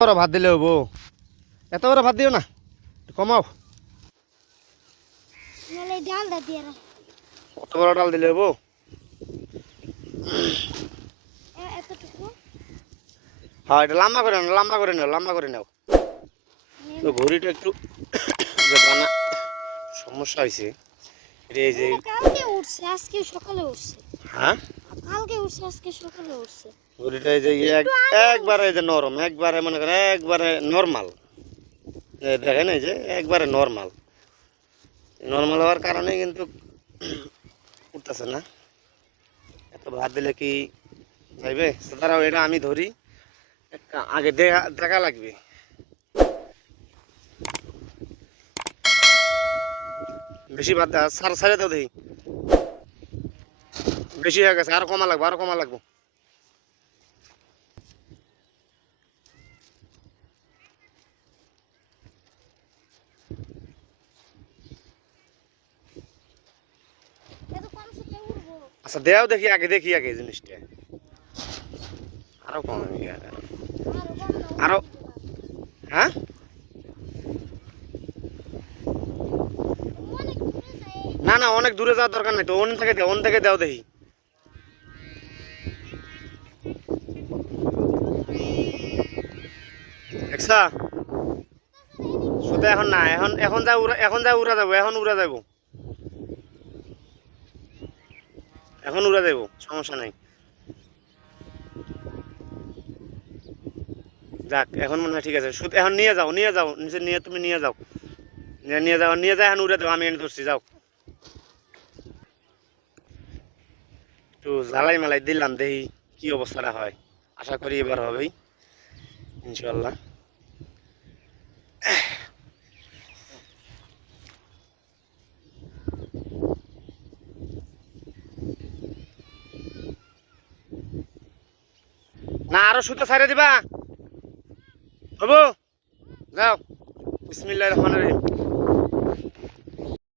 বড় ভাত দিলে হবো, এত বড় ভাত দিও না, কমাও। কত বড় ডাল দিলে হবো? হ্যাঁ, এটা লম্বা করে নাও, লম্বা করে নাও, লম্বা করে নাও। তো ঘড়িটা একটু বানা সমস্যা হয়েছে। এই যে কালকে উঠছে, আজকে সকালে উঠছে। হ্যাঁ, কালকে উঠছে, আজকে সকালে উঠছে। ঘড়িটা এই যে একবারে এই যে নরম, একবারে মনে করেন একবারে নর্মাল। দেখেন এই যে একবারে নর্মাল, নর্মাল হওয়ার কারণে কিন্তু উঠতেছে না। এত ভাত দিলে কি যাইবে? দাঁড়াও, এটা আমি ধরি, একটা আগে দেখা দেখা লাগবে। বেশি ভাত দেওয়া সার সারে দাও দেখি, বেশি হয়ে গেছে, আরো কমা লাগবে, আরো কমা লাগবে। আচ্ছা দেও দেখি, আগে দেখি আগে জিনিসটা আরো কম আরো। হ্যাঁ, না না, অনেক দূরে যাওয়ার দরকার নেই তো, অন থেকে দেও, অন থেকে দেও দেখি। দেখছা, শুধু এখন না, এখন এখন যা উড়া, এখন যা উড়া যাবো, এখন উড়া যাবো, এখন উড়া যাবো, সমস্যা নাই। যাক, এখন মনে হয় ঠিক আছে। শুধু এখন নিয়ে যাও, নিয়ে যাও, নিচে নিয়ে তুমি নিয়ে যাও, নিয়ে যাও, নিয়ে যাও, এখন উড়ে দাও, আমি এনে ধরছি, যাও। একটু জ্বালাই মালাই দিলাম, দেখি কি অবস্থাটা হয়। আশা করি এবার হবেই ইনশাল্লাহ। না আরো সুতো ছাড়ে দিবা, হবো? যাও, বিসমিল্লাহির রহমানির রহিম।